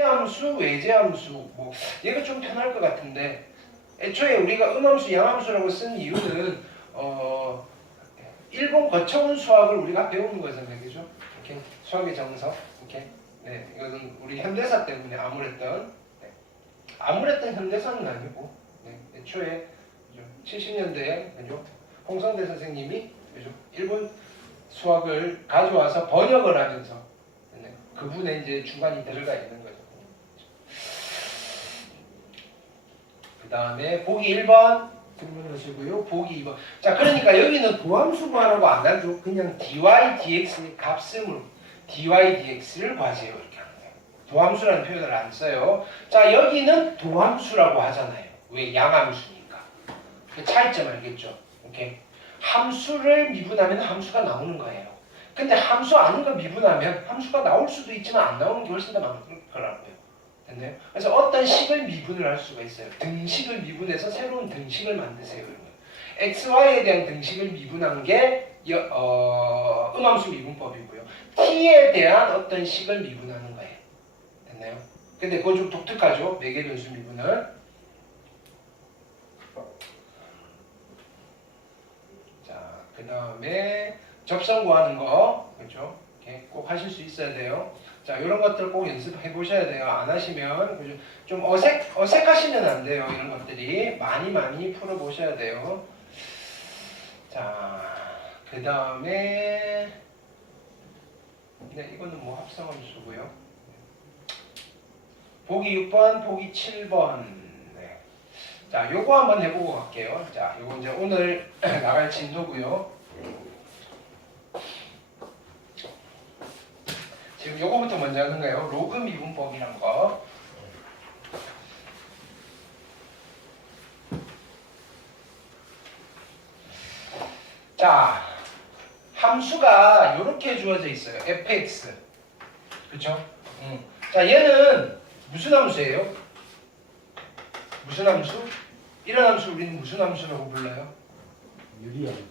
함수, 외제함수 뭐 얘가 좀 편할 것 같은데 애초에 우리가 음함수, 양함수라고 쓴 이유는 일본 거쳐온 수학을 우리가 배우는 거잖아요, 그죠? 이렇게 수학의 정석, 이렇게 네 이거는 우리 현대사 때문에 암울했던 현대사는 아니고 네, 애초에 70년대에 그죠? 홍성대 선생님이 그죠? 일본 수학을 가져와서 번역을 하면서 네, 그분의 이제 주관이 들어가 있는 거죠. 그 다음에 보기 1번 질문하시고요. 보기 2번. 자, 그러니까 여기는 도함수 구하라고 안 하죠. 그냥 dy dx의 값음으로 dy dx를 구하세요. 이렇게 하는 거예요. 도함수라는 표현을 안 써요. 자, 여기는 도함수라고 하잖아요. 왜? 양함수니까. 그 차이점 알겠죠? 오케이. 함수를 미분하면 함수가 나오는 거예요. 근데 함수 아닌 거 미분하면 함수가 나올 수도 있지만 안 나오는 게 훨씬 더 많을 거라고요. 됐나요? 그래서 어떤 식을 미분을 할 수가 있어요. 등식을 미분해서 새로운 등식을 만드세요. 이런 거예요. x, y에 대한 등식을 미분한 게 음함수 미분법이고요. t에 대한 어떤 식을 미분하는 거예요. 됐나요? 근데 그건 좀 독특하죠. 매개 변수 미분을. 자, 그 다음에 접선 구하는 거, 그렇죠? 꼭 하실 수 있어야 돼요. 자, 이런 것들 꼭 연습해 보셔야 돼요. 안 하시면 그죠? 좀 어색하시면 안 돼요. 이런 것들이 많이 풀어 보셔야 돼요. 자, 그 다음에 네, 이거는 뭐 합성함수고요. 보기 6번, 보기 7번. 네. 자, 요거 한번 해보고 갈게요. 자, 요거 이제 오늘 나갈 진도고요. 지금 요거부터 먼저 하는 거예요. 로그 미분법이란 거. 자, 함수가 이렇게 주어져 있어요. fx. 그쵸? 자, 얘는 무슨 함수예요? 무슨 함수? 이런 함수 우리는 무슨 함수라고 불러요? 유리함수.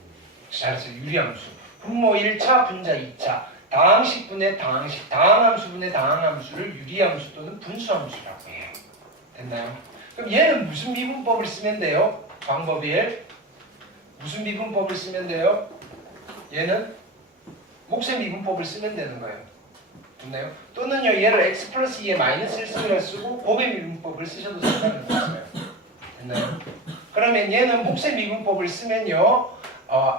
잘했어요. 유리함수. 분모 1차, 분자 2차. 다항식분의 다항식, 다항함수분의 다항함수를 유리함수 또는 분수함수라고 해요. 됐나요? 그럼 얘는 무슨 미분법을 쓰면 돼요? 방법 1. 무슨 미분법을 쓰면 돼요? 얘는 몫의 미분법을 쓰면 되는 거예요. 됐나요? 또는요, 얘를 x 플러스 2에 마이너스 1승을 쓰고 곱의 미분법을 쓰셔도 상관은 없어요. 됐나요? 그러면 얘는 몫의 미분법을 쓰면요,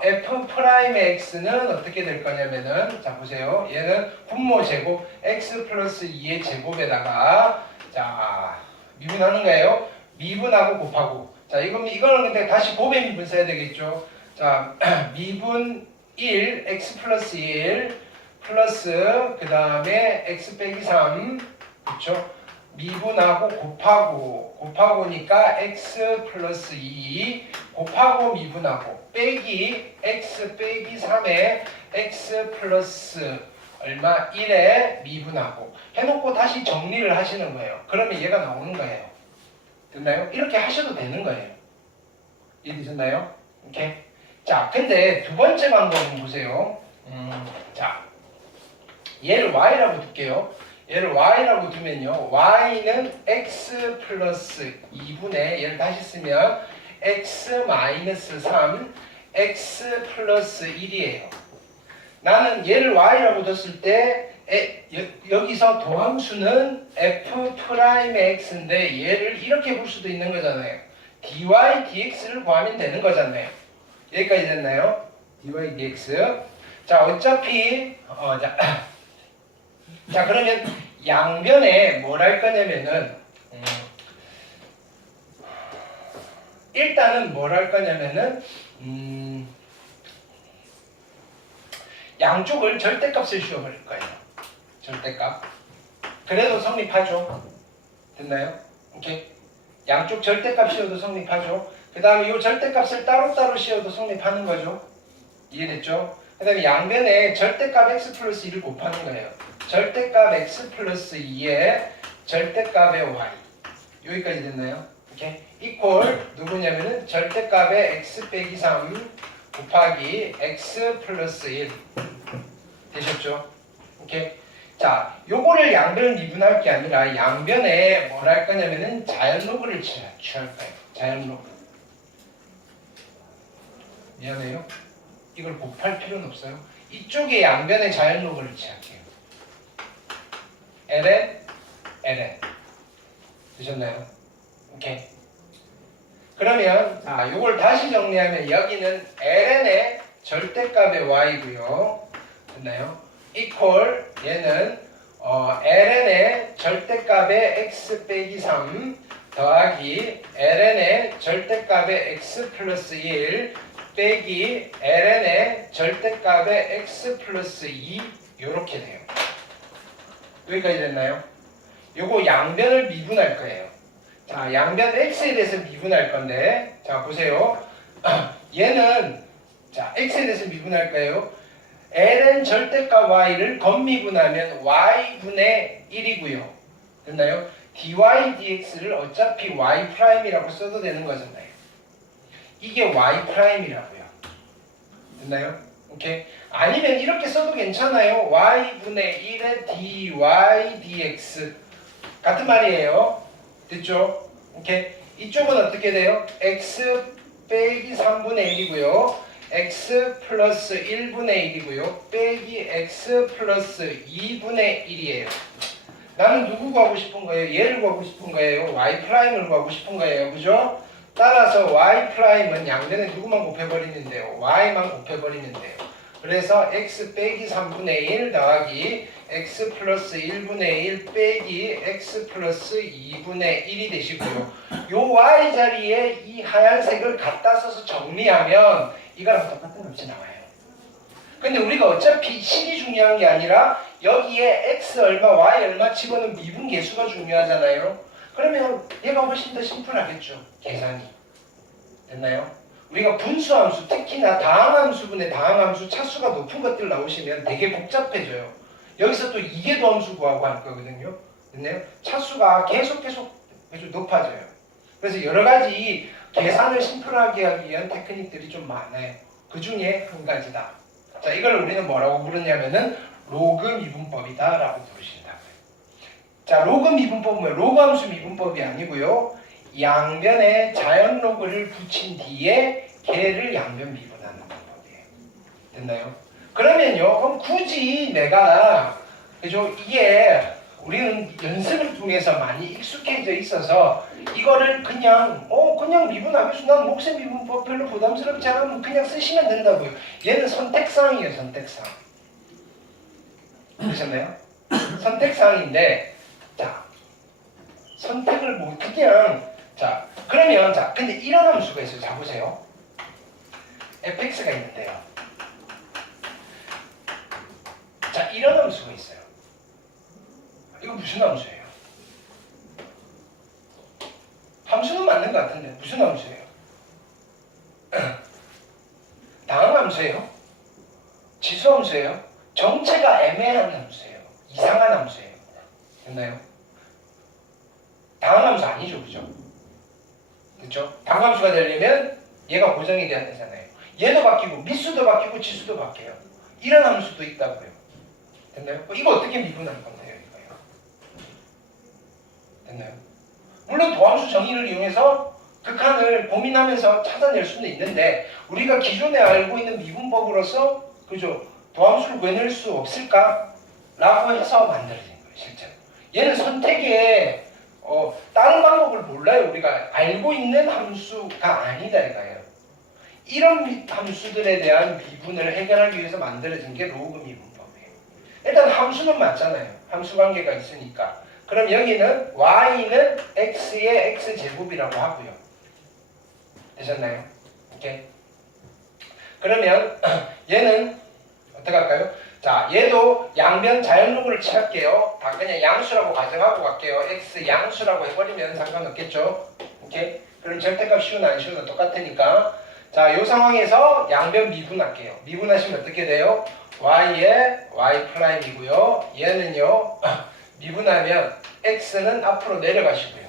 f 프라임의 x는 어떻게 될 거냐면은, 자 보세요. 얘는 분모 제곱 x 플러스 2의 제곱에다가 자 미분하는 거예요. 미분하고 곱하고. 자 이거는 근데 다시 곱의 미분 써야 되겠죠. 자 미분 1 x 플러스 1 플러스 그 다음에 x 빼기 3 그렇죠. 미분하고 곱하고니까 x 플러스 2 곱하고 미분하고 빼기 x 빼기 3에 x 플러스 얼마 1에 미분하고 해놓고 다시 정리를 하시는 거예요. 그러면 얘가 나오는 거예요. 됐나요? 이렇게 하셔도 되는 거예요. 이해되셨나요? 오케이. 자, 근데 두 번째 방법은 보세요. 자, 얘를 y라고 둘게요. 얘를 y라고 두면요. y는 x 플러스 2분의 얘를 다시 쓰면 x 마이너스 3 x 플러스 1이에요. 나는 얘를 y라고 뒀을 때 여기서 도함수는 f 프라임의 x인데 얘를 이렇게 볼 수도 있는 거잖아요. dy dx를 구하면 되는 거잖아요. 여기까지 됐나요? dy dx. 자, 어차피 자 그러면 양변에 뭘 할 거냐면은 일단은 뭘 할 거냐면은 양쪽을 절대값을 씌워버릴 거예요. 절대값. 그래도 성립하죠. 됐나요? 오케이. 양쪽 절대값 씌워도 성립하죠. 그 다음에 이 절대값을 따로따로 씌워도 성립하는 거죠. 이해됐죠? 그 다음에 양변에 절대값 x 플러스 2를 곱하는 거예요. 절대값 x 플러스 2에 절대값의 y. 여기까지 됐나요? 오케이. 이퀄 누구냐면은 절대값의 x 빼기 3 곱하기 x 플러스 1 되셨죠? 오케이. 자, 요거를 양변을 미분할 게 아니라 양변에 뭘 할 거냐면은 자연로그를 취할 거예요. 자연로그. 미안해요. 이걸 곱할 필요는 없어요. 이쪽에 양변에 자연로그를 취할게요. ln, ln. 되셨나요? 오케이. 그러면 자, 요걸 다시 정리하면 여기는 ln의 절대값의 y고요. 됐나요? equal 얘는 ln의 절대값의 x 빼기 3 더하기 ln의 절대값의 x 플러스 1 빼기 ln의 절대값의 x 플러스 2 요렇게 돼요. 여기까지 됐나요? 요거 양변을 미분할 거예요. 자, 양변 x에 대해서 미분할 건데 자 보세요. 얘는 자 x에 대해서 미분할 거예요. ln 절대값 y를 겉미분하면 y분의 1이고요. 됐나요? dy dx를 어차피 y'이라고 써도 되는 거잖아요. 이게 y'이라고요. 됐나요? 오케이. 아니면 이렇게 써도 괜찮아요. y분의 1의 dy dx 같은 말이에요. 됐죠? 오케이. 이쪽은 어떻게 돼요? x 빼기 3분의 1이고요. x 플러스 1분의 1이고요. 빼기 x 플러스 2분의 1이에요. 나는 누구 구하고 싶은 거예요? 얘를 구하고 싶은 거예요? y'을 구하고 싶은 거예요. 그죠? 따라서 y'은 양변에 누구만 곱해버리는데요? y만 곱해버리는데요. 그래서 x 빼기 3분의 1 더하기 x 플러스 1분의 1 빼기 x 플러스 2분의 1이 되시고요. 요 y 자리에 이 하얀색을 갖다 써서 정리하면 이거랑 똑같은 값이 나와요. 근데 우리가 어차피 식이 중요한 게 아니라 여기에 x 얼마, y 얼마 집어넣은 미분 계수가 중요하잖아요. 그러면 얘가 훨씬 더 심플하겠죠. 계산이. 됐나요? 우리가 분수함수, 특히나 다항함수분의 다항함수 차수가 높은 것들 나오시면 되게 복잡해져요. 여기서 또 이계도함수 구하고 할 거거든요. 됐나요? 차수가 계속 높아져요. 그래서 여러 가지 계산을 심플하게 하기 위한 테크닉들이 좀 많아요. 그 중에 한 가지다. 자, 이걸 우리는 뭐라고 부르냐면은 로그 미분법이다 라고 부르신다고요. 자, 로그 미분법은 뭐예요? 로그 함수 미분법이 아니고요. 양변에 자연 로그를 붙인 뒤에 걔를 양변 미분하는 방법이에요. 됐나요? 그러면요, 그럼 굳이 내가 그죠? 이게 우리는 연습을 통해서 많이 익숙해져 있어서 이거를 그냥 미분하면서 난 목세 미분법 별로 부담스럽지 않으면 그냥 쓰시면 된다고요. 얘는 선택사항이에요. 선택사항. 그러셨나요? 선택사항인데 자 선택을 뭐 그냥 자 그러면 자 근데 이런 함수가 있어요. 자 보세요. fx가 있는데요. 자 이런 함수가 있어요. 이거 무슨 함수예요? 함수는 맞는 것 같은데 무슨 함수예요? 다항함수예요? 지수함수예요? 정체가 애매한 함수예요. 이상한 함수예요. 됐나요? 다항함수 아니죠, 그죠? 그렇죠? 다항함수가 되려면 얘가 고정이 돼야 되잖아요. 얘도 바뀌고 미수도 바뀌고 지수도 바뀌어요. 이런 함수도 있다고요. 됐나요? 이거 어떻게 미분할 건데요, 이거요? 됐나요? 물론 도함수 정의를 이용해서 극한을 고민하면서 찾아낼 수는 있는데 우리가 기존에 알고 있는 미분법으로서 그죠? 도함수를 구해낼 수 없을까? 라고 해서 만들어진 거예요, 실제로. 얘는 선택에 다른 방법을 몰라요. 우리가 알고 있는 함수가 아니다 이거예요. 이런 함수들에 대한 미분을 해결하기 위해서 만들어진 게 로그 미분법이에요. 일단 함수는 맞잖아요. 함수 관계가 있으니까. 그럼 여기는 y는 x의 x제곱이라고 하고요. 되셨나요? 오케이. 그러면 얘는 어떻게 할까요? 자, 얘도 양변 자연로그를 취할게요. 다 그냥 양수라고 가정하고 갈게요. x 양수라고 해버리면 상관없겠죠? 오케이? 그럼 절대값 씌우나 안 씌우나 똑같으니까. 자, 이 상황에서 양변 미분할게요. 미분하시면 어떻게 돼요? y의 y'이고요. 얘는요. 미분하면 x는 앞으로 내려가시고요.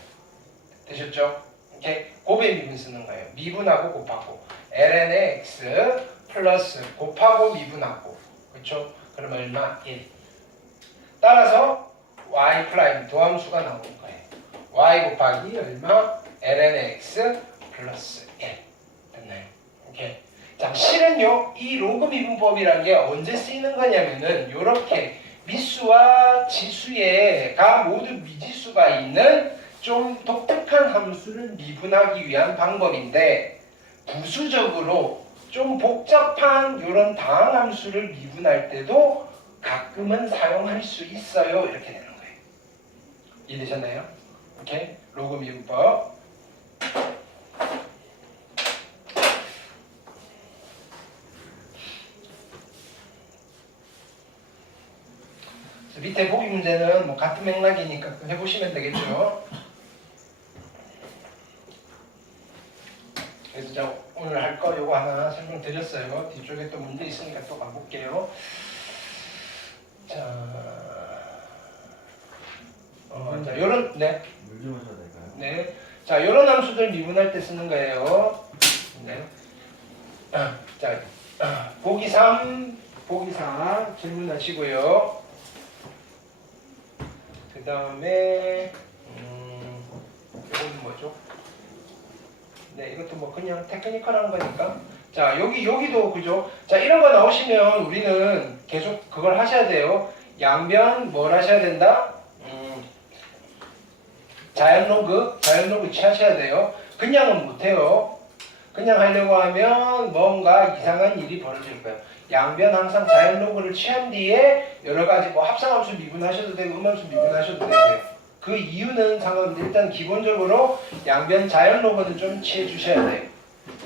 되셨죠? 오케이? 곱의 미분 쓰는 거예요. 미분하고 곱하고 ln의 x 플러스 곱하고 미분하고 그렇죠? 그럼 얼마? 1. 따라서 y 프라임 도함수가 나오는 거예요. y 곱하기 얼마? ln의 x 플러스 1. 됐나요? 오케이. 자, 실은요, 이 로그 미분법이라는 게 언제 쓰이는 거냐면은, 요렇게 미수와 지수가 모두 미지수가 있는 좀 독특한 함수를 미분하기 위한 방법인데, 부수적으로 좀 복잡한 이런 다항함수를 미분할 때도 가끔은 사용할 수 있어요. 이렇게 되는 거예요. 이해되셨나요? 오케이. 로그 미분법. 밑에 보기 문제는 뭐 같은 맥락이니까 해보시면 되겠죠. 그래서 제가 오늘 할 거 요거 하나 설명드렸어요. 뒤쪽에 또 문제 있으니까 또 가볼게요. 자, 자 요런 네. 물 좀 하셔도 될까요? 네. 자, 요런 함수들 미분할 때 쓰는 거예요. 네. 자, 보기 3, 보기 4 질문하시고요. 그 다음에 이건 뭐죠? 네, 이것도 뭐 그냥 테크니컬한 거니까. 자, 여기도 그죠? 자, 이런 거 나오시면 우리는 계속 그걸 하셔야 돼요. 양변 뭘 하셔야 된다? 자연 로그 취하셔야 돼요. 그냥은 못해요. 그냥 하려고 하면 뭔가 이상한 일이 벌어질 거예요. 양변 항상 자연 로그를 취한 뒤에 여러 가지 뭐 합성함수 미분하셔도 되고 음함수 미분하셔도 되고요. 그 이유는 상관없는데 일단 기본적으로 양변 자연 로그는 좀 취해 주셔야 돼요.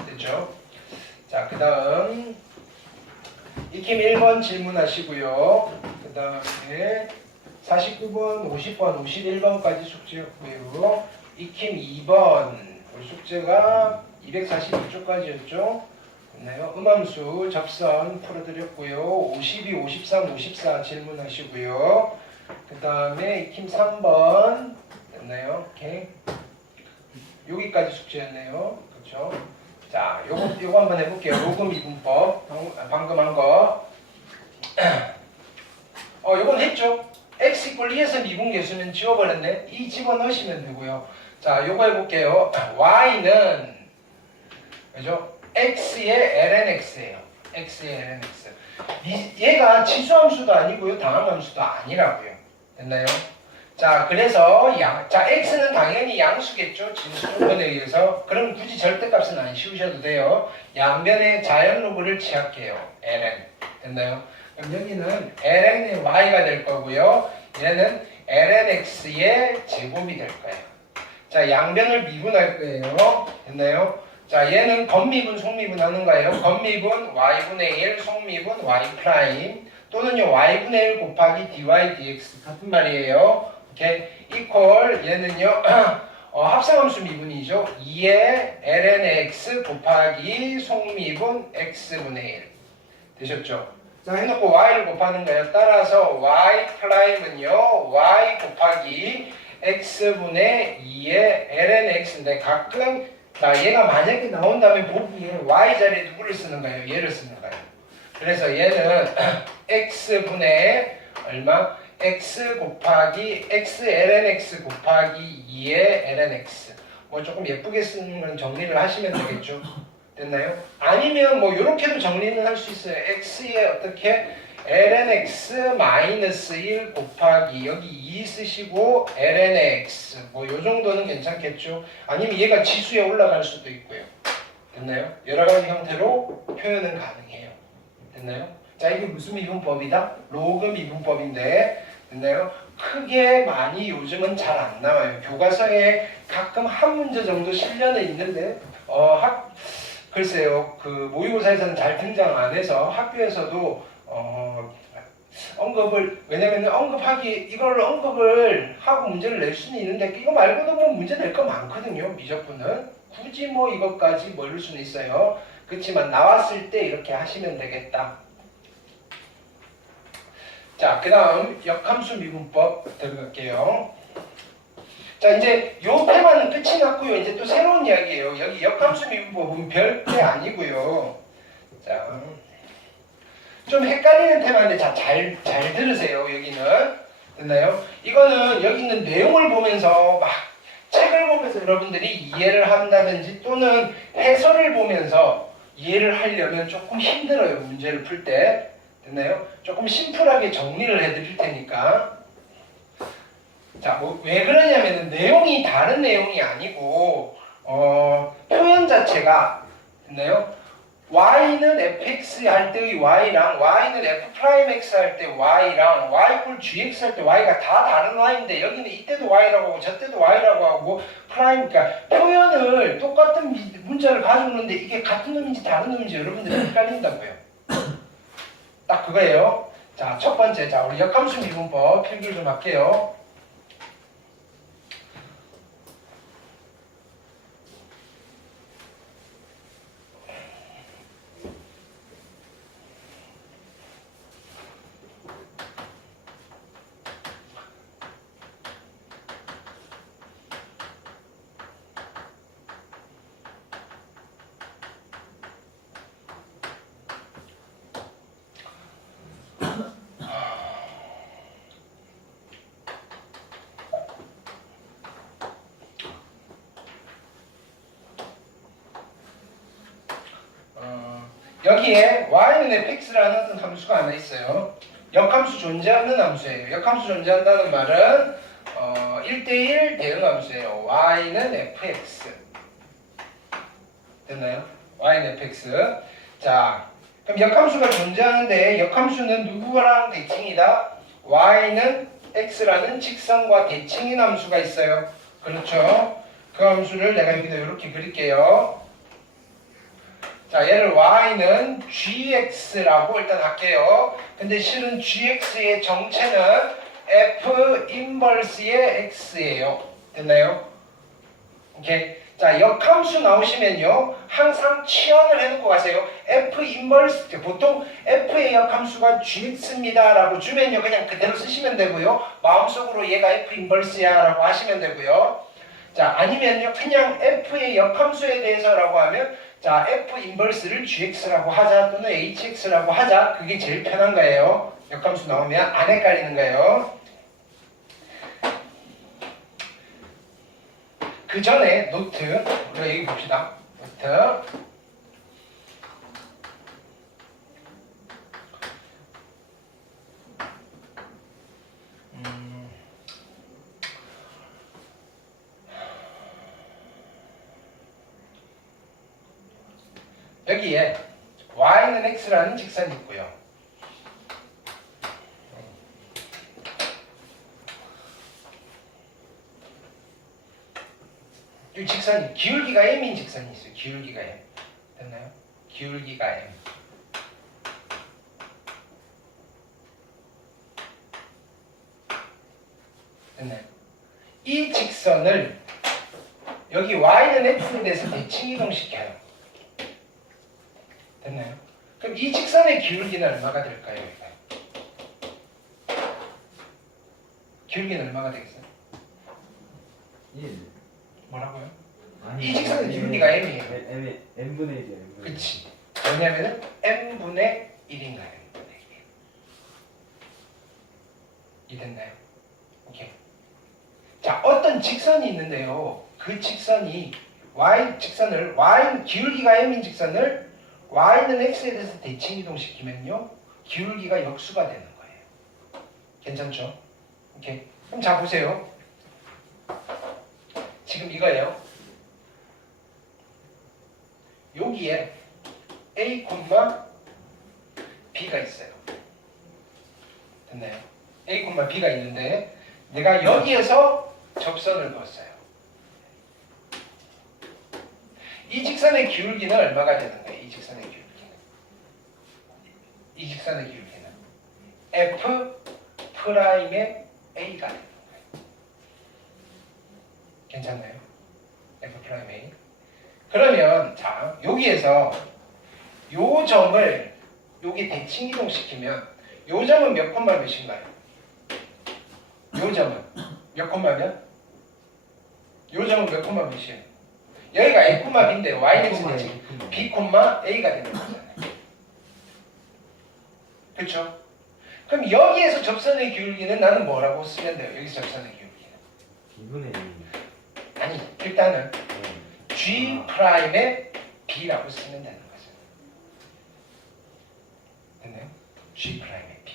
됐죠? 자, 그 다음 익힘 1번 질문하시고요. 그 다음에 49번, 50번, 51번까지 숙제였고요. 익힘 2번 우리 숙제가 242쪽까지였죠. 됐나요? 음함수 접선 풀어드렸고요. 52, 53, 54 질문하시고요. 그 다음에 익힘 3번 됐나요? 오케이. 여기까지 숙제였네요. 그렇죠? 자, 요거 한번 해볼게요. 로그 미분법 방금 한 거. 요건 했죠? x 이퀄 2에서 미분 계수는 지워버렸네. 이 집어넣으시면 되고요. 자, 요거 해볼게요. y는 그죠? x의 lnx예요. x의 lnx. 얘가 지수함수도 아니고요, 다항함수도 아니라고요. 됐나요? 자, 그래서 자, x는 당연히 양수겠죠. 진수조건에 의해서. 그럼 굳이 절대값은 안 씌우셔도 돼요. 양변의 자연 로그를 취할게요. ln. 됐나요? 그럼 여기는 ln의 y가 될 거고요. 얘는 lnx의 제곱이 될 거예요. 자, 양변을 미분할 거예요. 됐나요? 자, 얘는 겉미분, 속미분 하는 거예요. 겉미분 y분의 1, 속미분 y 프라임 또는요 y분의 1 곱하기 dy dx 같은 말이에요. 오케이. 이퀄 얘는요 합성함수 미분이죠. 2의 ln의 x 곱하기 속미분 x분의 1 되셨죠? 자, 해놓고 y를 곱하는 거예요. 따라서 y 프라임은요 y 곱하기 x분의 2의 ln의 x인데 가끔 자, 얘가 만약에 나온다면 보기에 y 자리에 누구를 쓰는 거예요? 얘를 쓰는 거예요. 그래서 얘는 x분의 얼마? x 곱하기 x lnx 곱하기 2의 lnx. 뭐 조금 예쁘게 쓰는 건 정리를 하시면 되겠죠. 됐나요? 아니면 뭐 이렇게도 정리는 할 수 있어요. x에 어떻게 lnx 마이너스 1 곱하기 여기 2 쓰시고 lnx 뭐 요 정도는 괜찮겠죠. 아니면 얘가 지수에 올라갈 수도 있고요. 됐나요? 여러 가지 형태로 표현은 가능해요. 됐나요? 자, 이게 무슨 미분법이다? 로그 미분법인데 됐나요? 크게 많이 요즘은 잘 안 나와요. 교과서에 가끔 한 문제 정도 실려는 있는데 글쎄요, 그 모의고사에서는 잘 등장 안 해서 학교에서도 언급을, 왜냐면 이걸 언급을 하고 문제를 낼 수는 있는데 이거 말고도 뭐 문제 낼 거 많거든요. 미적분은 굳이 뭐 이것까지 뭐 이럴 수는 있어요. 그렇지만 나왔을 때 이렇게 하시면 되겠다. 자, 그 다음 역함수 미분법 들어갈게요. 자, 이제 요 테마는 끝이 났고요. 이제 또 새로운 이야기예요. 여기 역함수 미분법은 별게 아니고요. 자, 좀 헷갈리는 테마인데 잘 들으세요. 여기는 됐나요? 이거는 여기 있는 내용을 보면서 막 책을 보면서 여러분들이 이해를 한다든지 또는 해설을 보면서 이해를 하려면 조금 힘들어요. 문제를 풀 때. 됐나요? 조금 심플하게 정리를 해드릴 테니까. 자, 왜 그러냐면은 내용이 다른 내용이 아니고 표현 자체가 됐나요? y는 fx 할 때의 y랑 y는 f'x 할 때 y랑 y 꼴 gx 할 때 y가 다 다른 y인데 여기는 이때도 y라고 하고 저때도 y라고 하고 프라임 그러니까 표현을 똑같은 문자를 가지고 있는데 이게 같은 놈인지 다른 놈인지 여러분들이 헷갈린다고요. 딱 그거예요. 자, 첫 번째 자 우리 역함수 미분법 필기를 좀 할게요. 여기에 y는 fx라는 함수가 하나 있어요. 역함수 존재하는 함수예요. 역함수 존재한다는 말은 1대1 대응 함수예요. y는 fx 됐나요? y는 fx 자 그럼 역함수가 존재하는데 역함수는 누구랑 대칭이다? y는 x라는 직선과 대칭인 함수가 있어요. 그렇죠? 그 함수를 내가 여기다 이렇게 그릴게요. 자, 얘를 y는 gx라고 일단 할게요. 근데 실은 gx의 정체는 f 인버스의 x예요. 됐나요? 오케이. 자, 역함수 나오시면요. 항상 치환을 해놓고 가세요. f 인버스, 보통 f의 역함수가 gx입니다 라고 주면요. 그냥 그대로 쓰시면 되고요. 마음속으로 얘가 f 인버스야 라고 하시면 되고요. 자, 아니면요. 그냥 f의 역함수에 대해서라고 하면 자, f 인버스를 gx라고 하자 또는 hx라고 하자. 그게 제일 편한 거예요. 역함수 나오면 안 헷갈리는 거예요. 그 전에 노트 우리가 여기 봅시다. 노트 여기에 y는 x라는 직선이 있고요. 이 직선이 기울기가 m인 직선이 있어요. 기울기가 m 됐나요? 기울기가 m 됐나요? 이 직선을 여기 y는 x에 대해서 대칭 이동시켜요. 됐나요? 그럼 이 직선의 기울기는 얼마가 될까요? 기울기는 얼마가 되겠어요? 1. 뭐라고요? 아니, 이 직선의 기울기가 m이에요. n분의 1이에요. 그치. 왜냐면은 n분의 1인가요? n분의 1. 이해됐나요? 오케이. 자, 어떤 직선이 있는데요. 그 직선이 직선을 기울기가 m인 직선을 y는 x에 대해서 대칭 이동시키면요. 기울기가 역수가 되는 거예요. 괜찮죠? 오케이. 그럼 자 보세요. 지금 이거예요. 여기에 A, B가 있어요. 됐나요? A, B가 있는데 내가 여기에서 접선을 그었어요. 이 직선의 기울기는 얼마가 되는 거예요? 이 직선의 기울기는. 이 직선의 기울기는 F 프라임의 A가 되는 거예요. 괜찮나요? F 프라임 A. 그러면 자 여기에서 요 점을 여기 대칭 이동시키면 요 점은 몇 콤마 몇인가요? 요 점은 몇 콤마면? 요 점은 몇 콤마 몇이에요? 여기가 A, B인데 Y는 대칭 B, A가 되는 거잖아요. 그렇죠? 그럼 여기에서 접선의 기울기는 나는 뭐라고 쓰면 돼요? 여기서 접선의 기울기는. B분의 2. 아니, 일단은 네. G 프라임의 B라고 쓰면 되는 거죠. 됐나요? G 프라임의 B.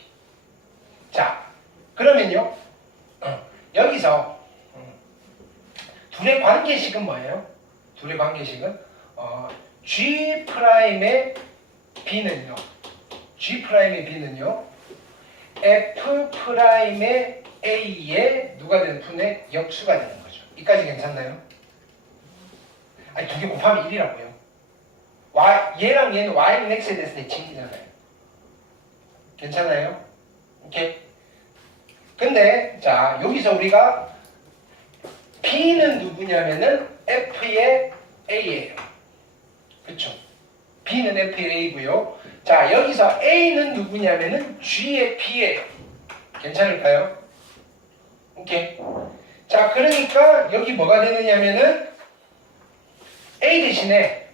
자, 그러면요. 여기서 둘의 관계식은 뭐예요? 둘의 관계식은 G 프라임의 B는요. G 프라임의 B는요. F 프라임의 A의 누가 되는 분의 역수가 되는 거죠. 이까지 괜찮나요? 아니 두 개 곱하면 1이라고요. 얘랑 얘는 Y는 X에 대해서 대칭이잖아요. 괜찮아요? 오케이. 근데 자 여기서 우리가 B는 누구냐면은 F의 A예요. 그쵸? B는 F의 A고요. 자 여기서 A는 누구냐면은 G의 B예요. 괜찮을까요? 오케이. 자 그러니까 여기 뭐가 되느냐면은 A 대신에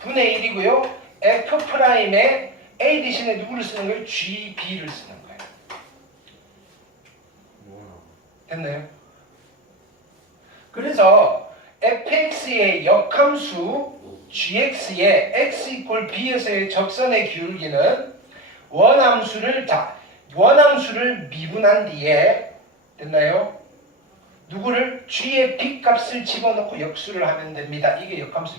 분의 1이고요. F 프라임에 A 대신에 누구를 쓰는 거예요? G, B를 쓰는 거예요. 됐나요? 그래서 fx의 역함수 gx의 x 이퀄 b에서의 접선의 기울기는 원함수를 미분한 뒤에 됐나요? 누구를 g의 b 값을 집어넣고 역수를 하면 됩니다. 이게 역함수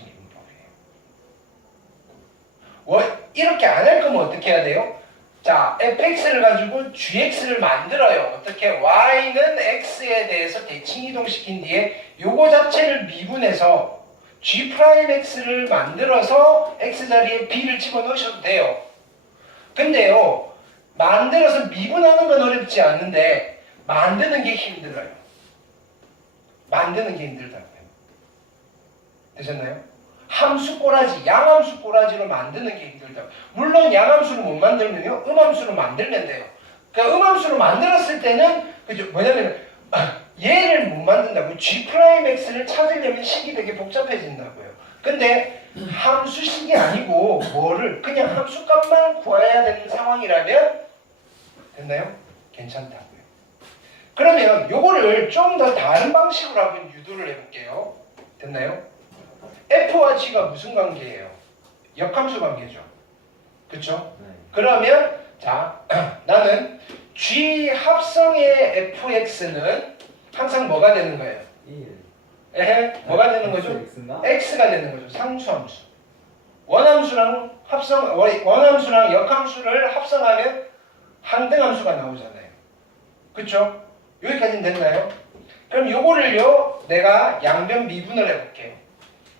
미분법이에요. 이렇게 안 할 거면 어떻게 해야 돼요? 자, fx를 가지고 gx를 만들어요. 어떻게? y는 x에 대해서 대칭 이동시킨 뒤에 요거 자체를 미분해서 g'x를 만들어서 x 자리에 b를 집어넣으셔도 돼요. 근데요, 만들어서 미분하는 건 어렵지 않은데 만드는 게 힘들어요. 만드는 게 힘들다고요. 되셨나요? 함수 꼬라지, 양함수 꼬라지로 만드는 게 힘들다고. 물론 양함수를 못 만들면요, 음함수로 만들면 돼요. 그러니까 음함수로 만들었을 때는 그죠? 뭐냐면 얘를 못 만든다고. G'X를 찾으려면 식이 되게 복잡해진다고요. 근데 함수식이 아니고 뭐를 그냥 함수값만 구해야 되는 상황이라면 됐나요? 괜찮다고요. 그러면 요거를 좀 더 다른 방식으로 한번 유도를 해볼게요. 됐나요? F와 G가 무슨 관계예요? 역함수 관계죠. 그쵸? 네. 그러면 자 나는 G 합성의 fx는 항상 뭐가 되는 거예요? 1. 뭐가 되는 거죠? X인가? x가 되는 거죠. 상수함수. 원함수랑 역함수를 합성하면 항등함수가 나오잖아요. 그쵸? 여기까지는 됐나요? 그럼 요거를요 내가 양변 미분을 해볼게요.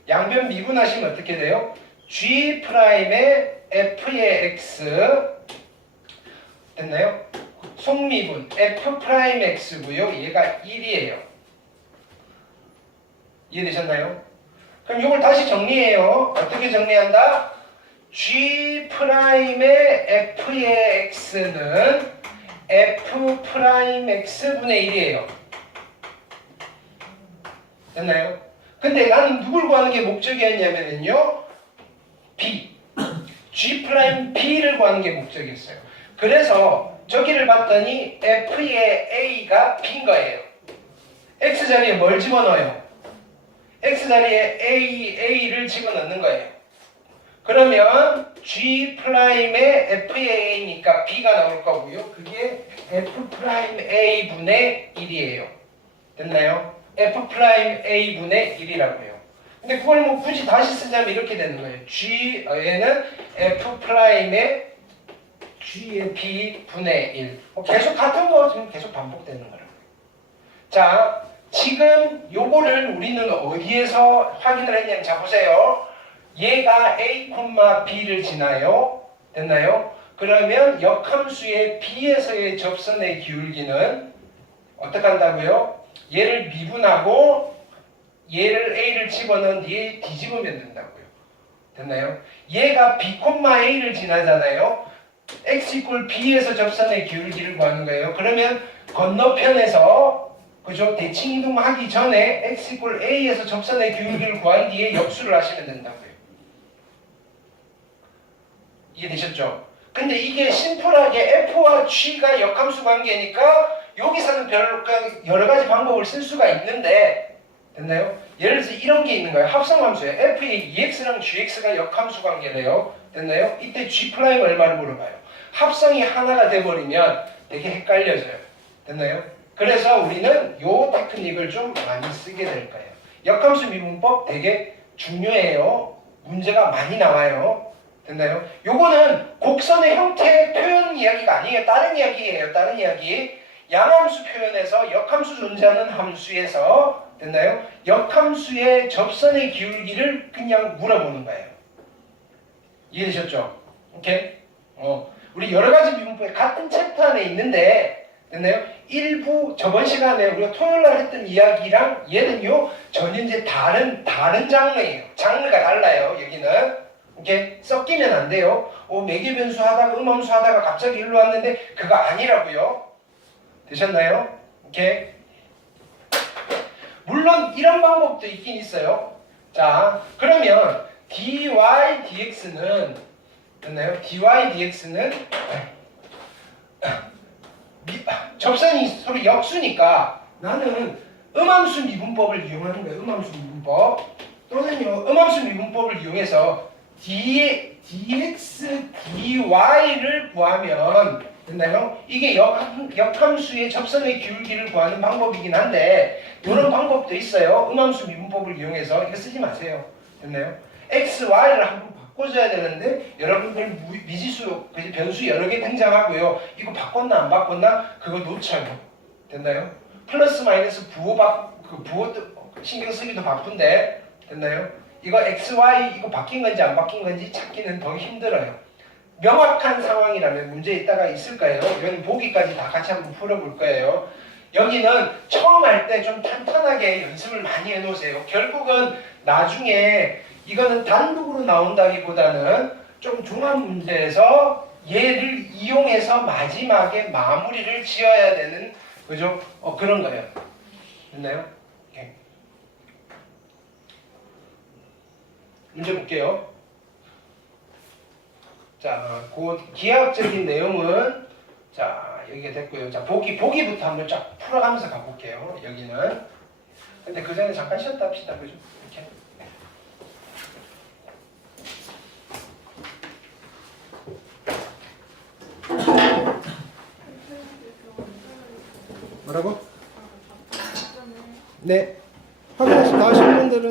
양변 미분하시면 어떻게 돼요? G 프라임의 F의 X 됐나요? 속미분 F 프라임 X고요. 얘가 1이에요. 이해되셨나요? 그럼 이걸 다시 정리해요. 어떻게 정리한다? G 프라임의 F의 X는 F 프라임 X분의 1이에요. 됐나요? 근데 나는 누굴 구하는 게 목적이었냐면요. B. G 프라임 B를 구하는 게 목적이었어요. 그래서 저기를 봤더니 F의 A가 B인 거예요. X 자리에 뭘 집어넣어요? X 자리에 A를 집어넣는 거예요. 그러면 G 프라임의 F의 A니까 B가 나올 거고요. 그게 F 프라임 A 분의 1이에요. 됐나요? F 프라임 A 분의 1이라고요. 근데 그걸 뭐 굳이 다시 쓰자면 이렇게 되는 거예요. 얘는 F 프라임의 G의 B 분의 1. 계속 같은 거 지금 계속 반복되는 거라고요. 자, 지금 요거를 우리는 어디에서 확인을 했냐면 자 보세요. 얘가 A, B를 지나요. 됐나요? 그러면 역함수의 B에서의 접선의 기울기는 어떻게 한다고요? 얘를 미분하고 얘를 A를 집어넣은 뒤에 뒤집으면 된다고요. 됐나요? 얘가 B, A를 지나잖아요. X 이퀄 B에서 접선의 기울기를 구하는 거예요. 그러면 건너편에서 그죠? 대칭 이동하기 전에 X 이퀄 A에서 접선의 기울기를 구한 뒤에 역수를 하시면 된다고요. 이해되셨죠? 근데 이게 심플하게 F와 G가 역함수 관계니까 여기서는 여러 가지 방법을 쓸 수가 있는데 됐나요? 예를 들어서 이런 게 있는 거예요. 합성함수에 F의 EX랑 GX가 역함수 관계래요. 됐나요? 이때 G' 얼마를 물어봐요. 합성이 하나가 돼버리면 되게 헷갈려져요. 됐나요? 그래서 우리는 요 테크닉을 좀 많이 쓰게 될 거예요. 역함수 미분법 되게 중요해요. 문제가 많이 나와요. 됐나요? 요거는 곡선의 형태 표현 이야기가 아니에요. 다른 이야기예요. 다른 이야기. 양함수 표현에서 역함수 존재하는 함수에서 됐나요? 역함수의 접선의 기울기를 그냥 물어보는 거예요. 이해되셨죠? 오케이? 우리 여러 가지 미분법에 같은 챕터 안에 있는데 됐나요? 일부 저번 시간에 우리가 토요일 날 했던 이야기랑 얘는요 전혀 다른 장르예요. 장르가 달라요. 여기는 오케이? 섞이면 안 돼요. 매개 변수 하다가 음함수 하다가 갑자기 일로 왔는데 그거 아니라고요. 되셨나요? 오케이? 물론 이런 방법도 있긴 있어요. 자, 그러면 dy dx는 됐나요? dy dx는 접선이 서로 역수니까 나는 음함수 미분법을 이용하는 거예요. 음함수 미분법 또는요 음함수 미분법을 이용해서 dx dy를 구하면 됐나요? 이게 역함수의 접선의 기울기를 구하는 방법이긴 한데 이런 방법도 있어요. 음함수 미분법을 이용해서 이거 쓰지 마세요. 됐나요? x, y를 한번 바꿔줘야 되는데 여러분들 미지수, 변수 여러 개 등장하고요. 이거 바꿨나 안 바꿨나 그거 놓쳐요. 됐나요? 플러스 마이너스 부호 신경 쓰기도 바쁜데 됐나요? 이거 x, y 이거 바뀐 건지 안 바뀐 건지 찾기는 더 힘들어요. 명확한 상황이라면 문제 있다가 있을 거예요. 이건 보기까지 다 같이 한번 풀어볼 거예요. 여기는 처음 할 때 좀 탄탄하게 연습을 많이 해놓으세요. 결국은 나중에 이거는 단독으로 나온다기보다는 좀 종합 문제에서 얘를 이용해서 마지막에 마무리를 지어야 되는 그죠? 그런 거예요. 됐나요? 오케이. 문제 볼게요. 자, 그 기하학적인 내용은 자 여기가 됐고요. 자 보기부터 한번 쫙 풀어가면서 가볼게요. 여기는 근데 그 전에 잠깐 쉬었다 합시다. 그죠? 이렇게. 뭐라고? 네. 확인해서 다 하신 분들은